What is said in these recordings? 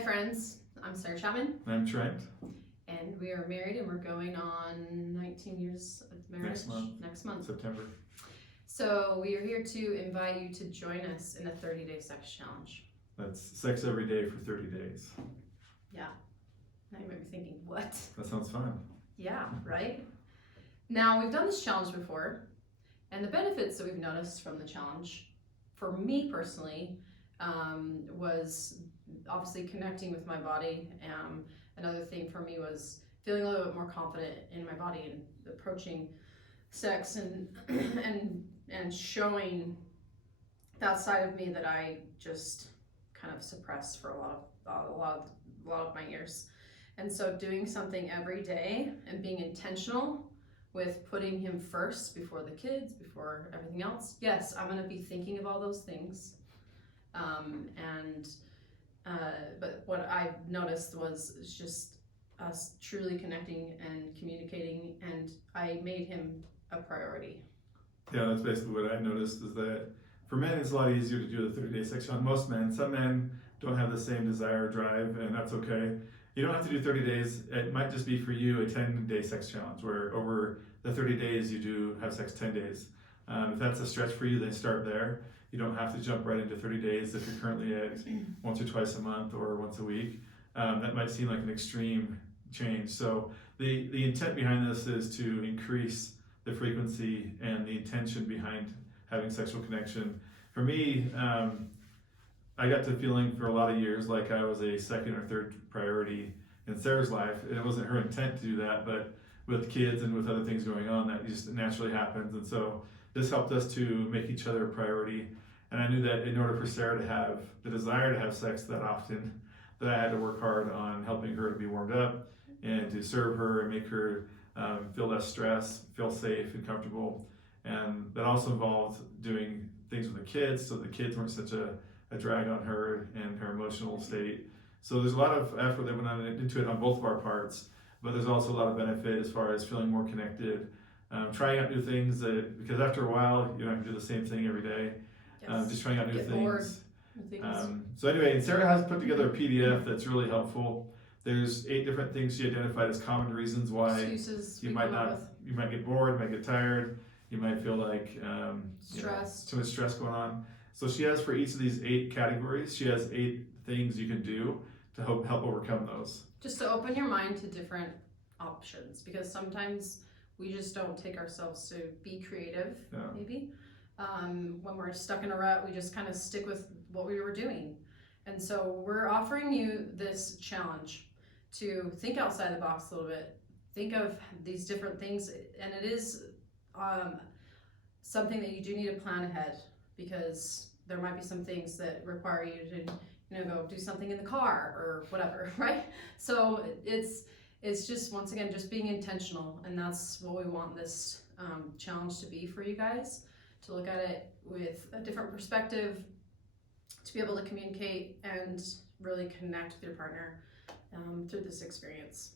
Hi friends, I'm Sarah Chapman, I'm Trent. and we are married and we're going on 19 years of marriage next month. September. So we are here to invite you to join us in a 30-day sex challenge. That's sex every day for 30 days. Yeah, now you might be thinking, what? That sounds fun. Yeah, right? Now we've done this challenge before, and the benefits that we've noticed from the challenge, for me personally, was obviously connecting with my body. Another thing for me was feeling a little bit more confident in my body and approaching sex and and showing that side of me that I just kind of suppressed for a lot of my years. And so doing something every day and being intentional with putting him first before the kids, before everything else. Yes, I'm going to be thinking of all those things. But what I noticed was just us truly connecting and communicating, and I made him a priority. Yeah, that's basically what I noticed is that for men, it's a lot easier to do the 30-day sex challenge. Most men, some men don't have the same desire or drive, and that's okay. You don't have to do 30 days. It might just be for you a 10-day sex challenge where over the 30 days you do have sex 10 days. If that's a stretch for you, then start there. You don't have to jump right into 30 days if you're currently at once or twice a month or once a week. That might seem like an extreme change. So the intent behind this is to increase the frequency and the intention behind having sexual connection. For me, I got to feeling for a lot of years like I was a second or third priority in Sarah's life. It wasn't her intent to do that, but with kids and with other things going on, that just naturally happens. And so this helped us to make each other a priority. And I knew that in order for Sarah to have the desire to have sex that often, that I had to work hard on helping her to be warmed up and to serve her and make her feel less stress, feel safe and comfortable. And that also involved doing things with the kids so the kids weren't such a drag on her and her emotional state. So there's a lot of effort that went on into it on both of our parts, but there's also a lot of benefit as far as feeling more connected, trying out new things because after a while you're not going to do the same thing every day. Yes. Just trying out new Get things. bored with things. So anyway, and Sarah has put together a PDF that's really helpful. There's 8 different things she identified as common reasons why Excuses you we might come up not, with. you might get bored, might get tired, you might feel like Stressed. too much stress going on. So she has for each of these 8 categories, she has 8 things you can do to help overcome those. Just to open your mind to different options, because sometimes we just don't take ourselves to be creative. Yeah. Maybe when we're stuck in a rut, we just kind of stick with what we were doing. And so we're offering you this challenge to think outside the box a little bit, think of these different things, and it is something that you do need to plan ahead, because there might be some things that require you to go do something in the car or whatever, right? So it's just, once again, just being intentional, and that's what we want this challenge to be for you guys, to look at it with a different perspective, to be able to communicate and really connect with your partner through this experience.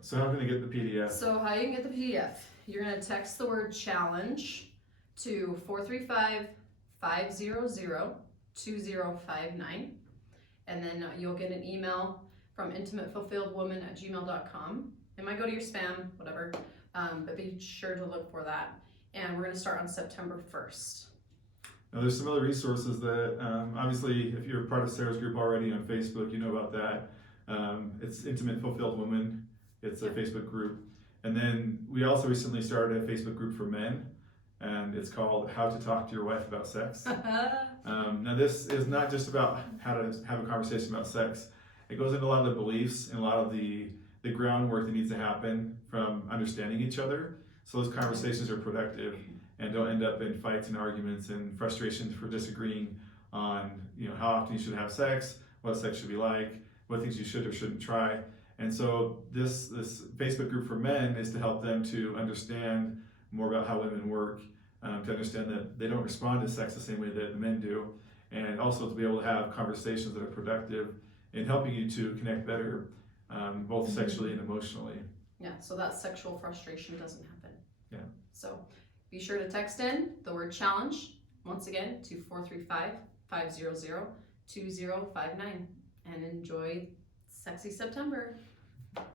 So how can I get the PDF? So how you can get the PDF, you're going to text the word challenge to 435-500-2059, and then you'll get an email from intimatefulfilledwoman@gmail.com. It might go to your spam, whatever, but be sure to look for that. And we're going to start on September 1st. Now there's some other resources that, obviously, if you're part of Sarah's group already on Facebook, you know about that. It's Intimate Fulfilled Woman. It's a Facebook group. And then we also recently started a Facebook group for men, and it's called How to Talk to Your Wife About Sex. Now this is not just about how to have a conversation about sex. It goes into a lot of the beliefs and a lot of the groundwork that needs to happen from understanding each other, so those conversations are productive and don't end up in fights and arguments and frustrations for disagreeing on how often you should have sex, what sex should be like, what things you should or shouldn't try. And so this Facebook group for men is to help them to understand more about how women work, to understand that they don't respond to sex the same way that the men do, and also to be able to have conversations that are productive in helping you to connect better, both sexually and emotionally. Yeah, so that sexual frustration doesn't happen. Yeah. So be sure to text in the word challenge, once again, to 435-500-2059, and enjoy sexy September.